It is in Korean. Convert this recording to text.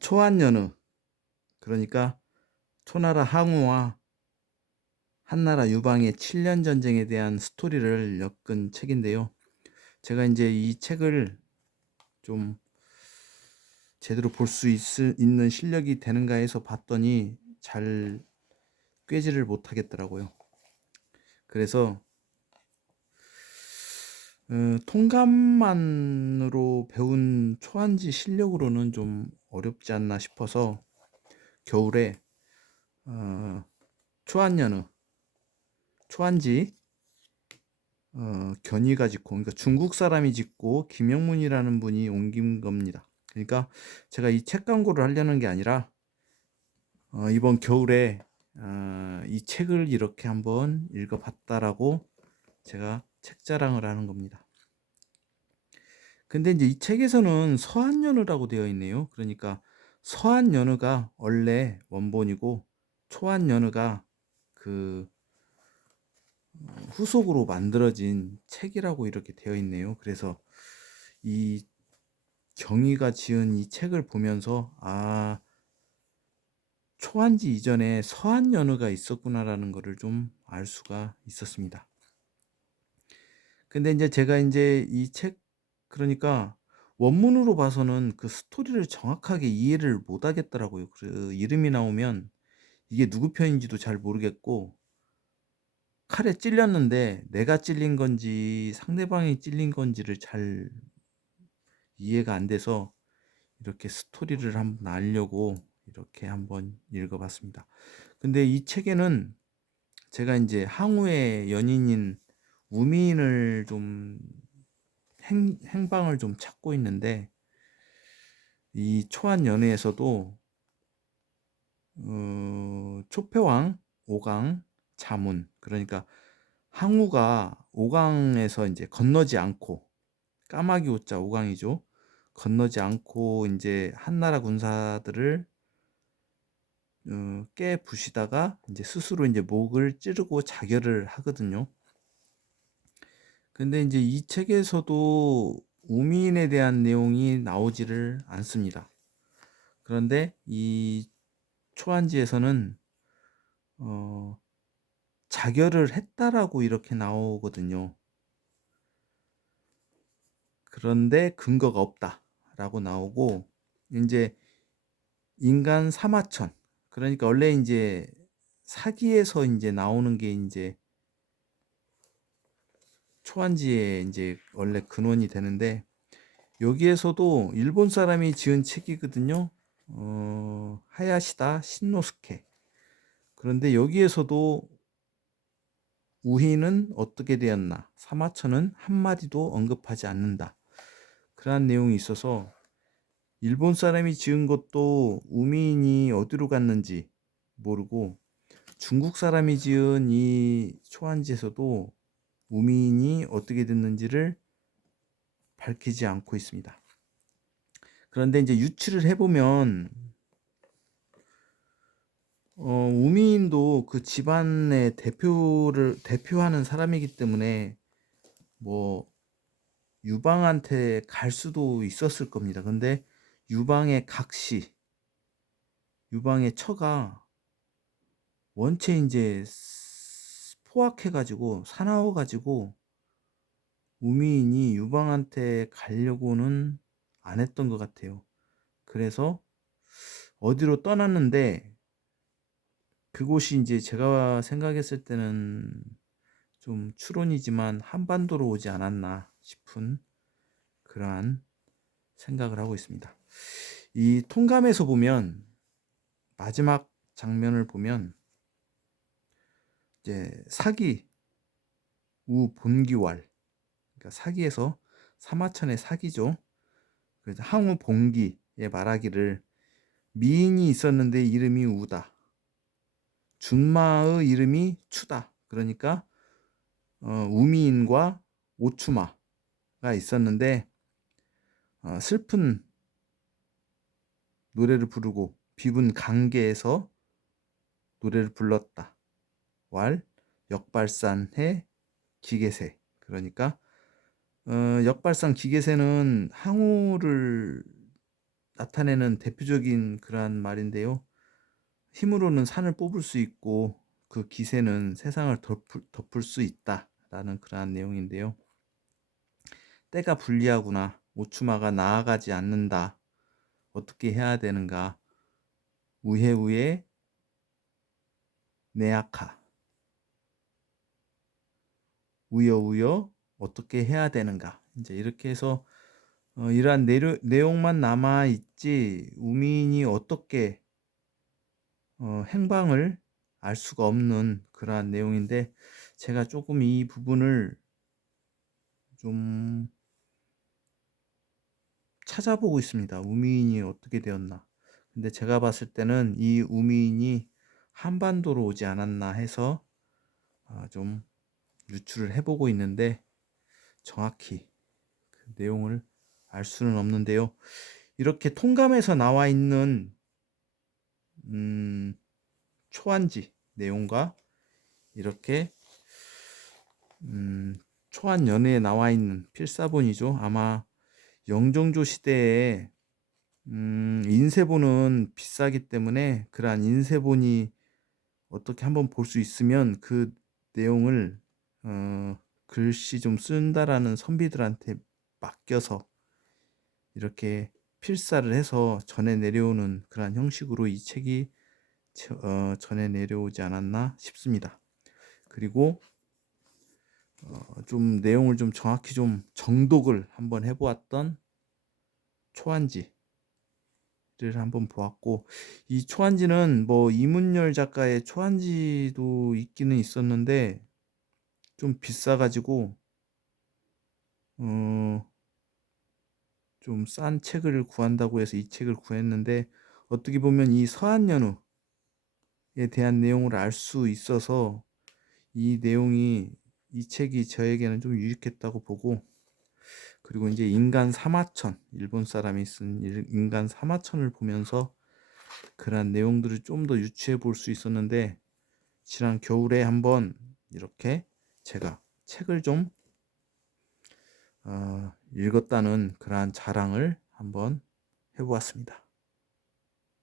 초한연의, 그러니까 초나라 항우와 한나라 유방의 7년 전쟁에 대한 스토리를 엮은 책인데요. 제가 이제 이 책을 좀 제대로 볼 수 있는 실력이 되는가 해서 봤더니 잘 꿰지를 못하겠더라고요. 그래서 통감만으로 배운 초한지 실력으로는 좀 어렵지 않나 싶어서 겨울에 초한연의, 초한지 견이가 짓고, 그러니까 중국 사람이 짓고 김영문이라는 분이 옮긴 겁니다. 그러니까 제가 이 책 광고를 하려는 게 아니라 이번 겨울에 이 책을 이렇게 한번 읽어봤다라고 제가 책 자랑을 하는 겁니다. 근데 이제 이 책에서는 서한연의라고 되어 있네요. 그러니까 서한연의가 원래 원본이고 초한연의가 그 후속으로 만들어진 책이라고 이렇게 되어 있네요. 그래서 이 경희가 지은 이 책을 보면서 초한지 이전에 서한연의가 있었구나라는 것을 좀 알 수가 있었습니다. 근데 이제 제가 이제 이 책, 그러니까 원문으로 봐서는 그 스토리를 정확하게 이해를 못 하겠더라고요. 그 이름이 나오면 이게 누구 편인지도 잘 모르겠고, 칼에 찔렸는데 내가 찔린 건지 상대방이 찔린 건지를 잘 이해가 안 돼서 이렇게 스토리를 한번 알려고 이렇게 한번 읽어봤습니다. 근데 이 책에는 제가 이제 항우의 연인인 우민을 좀 행방을 좀 찾고 있는데, 이 초한 연의에서도 초패왕, 오강, 자문, 그러니까 항우가 오강에서 이제 건너지 않고, 까마귀 오자 오강이죠. 건너지 않고 이제 한나라 군사들을 깨 부시다가 이제 스스로 이제 목을 찌르고 자결을 하거든요. 근데 이제 이 책에서도 우민에 대한 내용이 나오지를 않습니다. 그런데 이 초한지에서는 자결을 했다라고 이렇게 나오거든요. 그런데 근거가 없다라고 나오고, 이제 인간 사마천, 그러니까 원래 이제 사기에서 이제 나오는 게 이제 초한지에 이제 원래 근원이 되는데, 여기에서도 일본 사람이 지은 책이거든요. 하야시다 신노스케. 그런데 여기에서도 우희는 어떻게 되었나, 사마천은 한마디도 언급하지 않는다, 그러한 내용이 있어서 일본 사람이 지은 것도 우민이 어디로 갔는지 모르고, 중국 사람이 지은 이 초한지에서도 우민이 어떻게 됐는지를 밝히지 않고 있습니다. 그런데 이제 유추를 해보면 우민도 그 집안의 대표하는 사람이기 때문에 뭐 유방한테 갈 수도 있었을 겁니다. 근데 유방의 각시, 유방의 처가 원체 이제 포악해가지고 사나워가지고 우민이 유방한테 가려고는 안 했던 것 같아요. 그래서 어디로 떠났는데, 그곳이 이제 제가 생각했을 때는 좀 추론이지만 한반도로 오지 않았나 싶은 그러한 생각을 하고 있습니다. 이 통감에서 보면 마지막 장면을 보면 이제 사기 우 본기왈, 그러니까 사기에서 사마천의 사기죠. 그래서 항우 본기의 말하기를 미인이 있었는데 이름이 우다, 준마의 이름이 추다. 그러니까 우미인과 오추마가 있었는데 슬픈 노래를 부르고 비분 강계에서 노래를 불렀다. 왈 역발산해 기계세. 그러니까 역발산 기계세는 항우를 나타내는 대표적인 그러한 말인데요. 힘으로는 산을 뽑을 수 있고 그 기세는 세상을 덮을 수 있다라는 그러한 내용인데요. 때가 불리하구나. 오추마가 나아가지 않는다. 어떻게 해야 되는가? 우헤우헤 네아카. 우여우여 어떻게 해야 되는가? 이제 이렇게 해서 이러한 내용만 남아 있지 우민이 어떻게 행방을 알 수가 없는 그러한 내용인데 제가 조금 이 부분을 좀 찾아보고 있습니다. 우미인이 어떻게 되었나. 근데 제가 봤을 때는 이 우미인이 한반도로 오지 않았나 해서 좀 유추를 해보고 있는데 정확히 그 내용을 알 수는 없는데요. 이렇게 통감에서 나와 있는 초안지 내용과 이렇게 초안연에 나와 있는 필사본이죠. 아마 영종조 시대에 인쇄본은 비싸기 때문에 그러한 인쇄본이 어떻게 한번 볼 수 있으면 그 내용을 글씨 좀 쓴다라는 선비들한테 맡겨서 이렇게 필사를 해서 전해 내려오는 그러한 형식으로 이 책이 전해 내려오지 않았나 싶습니다. 그리고 좀 내용을 좀 정확히 좀 정독을 한번 해보았던 초안지를 한번 보았고, 이 초안지는 뭐 이문열 작가의 초안지도 있기는 있었는데 좀 비싸가지고 좀 싼 책을 구한다고 해서 이 책을 구했는데 어떻게 보면 이 서한연우에 대한 내용을 알 수 있어서 이 책이 저에게는 좀 유익했다고 보고, 그리고 이제 인간 사마천, 일본 사람이 쓴 인간 사마천을 보면서 그러한 내용들을 좀 더 유추해 볼 수 있었는데 지난 겨울에 한번 이렇게 제가 책을 좀 읽었다는 그러한 자랑을 한번 해보았습니다.